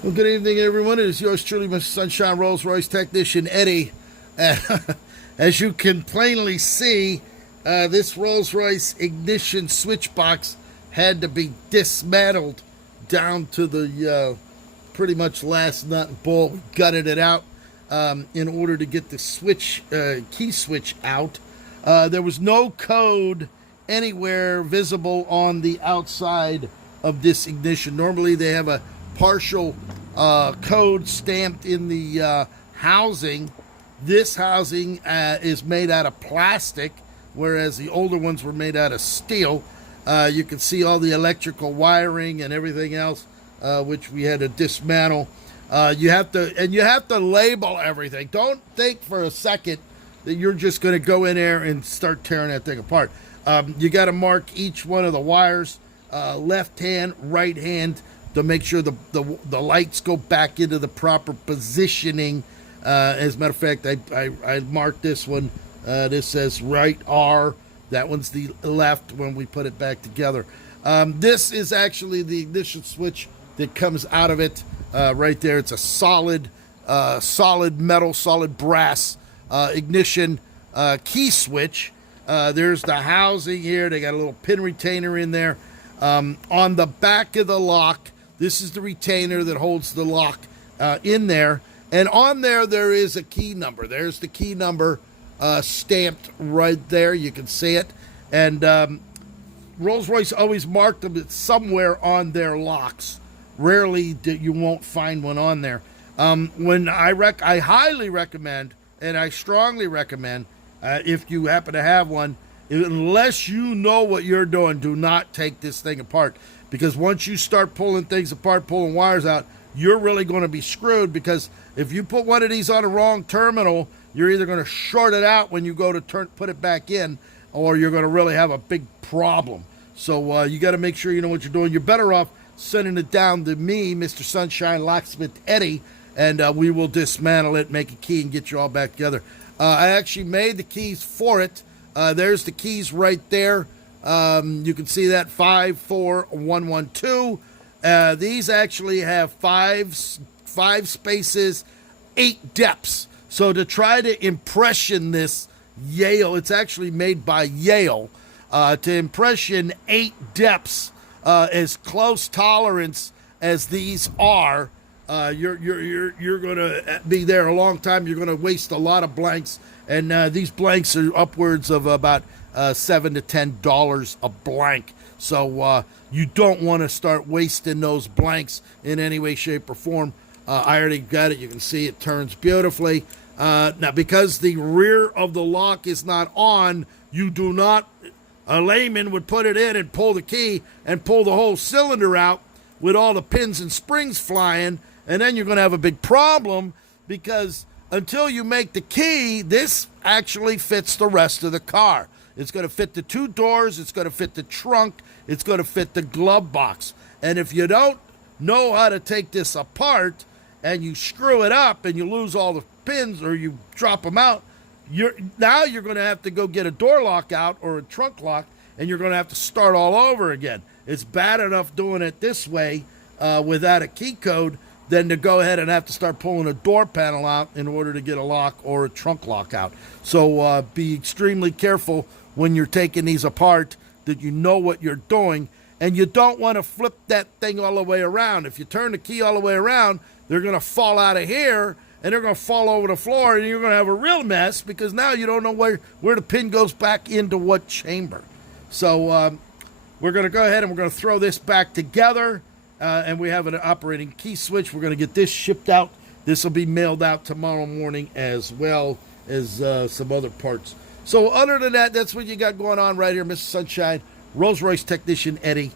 Well, good evening, everyone. It is yours truly, Mr. Sunshine Rolls-Royce technician Eddie. As you can plainly see, this Rolls-Royce ignition switch box had to be dismantled down to the pretty much last nut and bolt. We gutted it out in order to get the switch key switch out. There was no code anywhere visible on the outside of this ignition. Normally, they have a partial code stamped in the housing. This housing is made out of plastic, whereas the older ones were made out of steel. You can see all the electrical wiring and everything else, which we had to dismantle. You have to label everything. Don't think for a second that you're just going to go in there and start tearing that thing apart. You got to mark each one of the wires, left hand, right hand, to make sure the lights go back into the proper positioning. As a matter of fact, I marked this one. This says right R. That one's the left when we put it back together. This is actually the ignition switch that comes out of it right there. It's a solid metal, solid brass ignition key switch. There's the housing here. They got a little pin retainer in there. On the back of the lock, this is the retainer that holds the lock in there. And on there is a key number. There's the key number stamped right there. You can see it. And Rolls-Royce always marked them somewhere on their locks. Rarely you won't find one on there. I highly recommend, and I strongly recommend, if you happen to have one, unless you know what you're doing, do not take this thing apart. Because once you start pulling things apart, pulling wires out, you're really going to be screwed, because if you put one of these on a wrong terminal, you're either going to short it out when you go to put it back in, or you're going to really have a big problem. So you got to make sure you know what you're doing. You're better off sending it down to me, Mr. Sunshine Locksmith Eddy, and we will dismantle it, make a key, and get you all back together. I actually made the keys for it. There's the keys right there. You can see that 54112. These actually have five spaces, 8 depths. So to try to impression this Yale, it's actually made by Yale, to impression 8 depths, as close tolerance as these are. You're going to be there a long time. You're going to waste a lot of blanks, and these blanks are upwards of about $7 to $10 a blank. So you don't want to start wasting those blanks in any way, shape, or form. I already got it. You can see it turns beautifully. Now, because the rear of the lock is not on, you do not, a layman would put it in and pull the key and pull the whole cylinder out with all the pins and springs flying, and then you're going to have a big problem, because until you make the key, this actually fits the rest of the car. It's going to fit the 2 doors. It's going to fit the trunk. It's going to fit the glove box. And if you don't know how to take this apart and you screw it up and you lose all the pins, or you drop them out, you're going to have to go get a door lock out or a trunk lock, and you're going to have to start all over again. It's bad enough doing it this way without a key code than to go ahead and have to start pulling a door panel out in order to get a lock or a trunk lock out. So be extremely careful when you're taking these apart, that you know what you're doing, and you don't want to flip that thing all the way around. If you turn the key all the way around, they're going to fall out of here, and they're going to fall over the floor, and you're going to have a real mess, because now you don't know where the pin goes back into what chamber. So we're going to go ahead and we're going to throw this back together, and we have an operating key switch. We're going to get this shipped out. This will be mailed out tomorrow morning, as well as some other parts. So other than that, that's what you got going on right here, Mr. Sunshine. Rolls-Royce technician Eddie,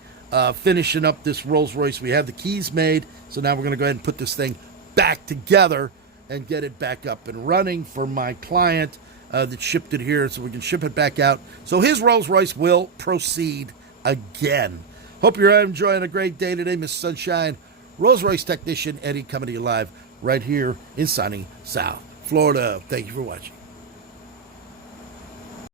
finishing up this Rolls-Royce. We have the keys made, so now we're going to go ahead and put this thing back together and get it back up and running for my client that shipped it here, so we can ship it back out. So his Rolls-Royce will proceed again. Hope you're enjoying a great day today, Mr. Sunshine. Rolls-Royce technician Eddie, coming to you live right here in sunny South Florida. Thank you for watching.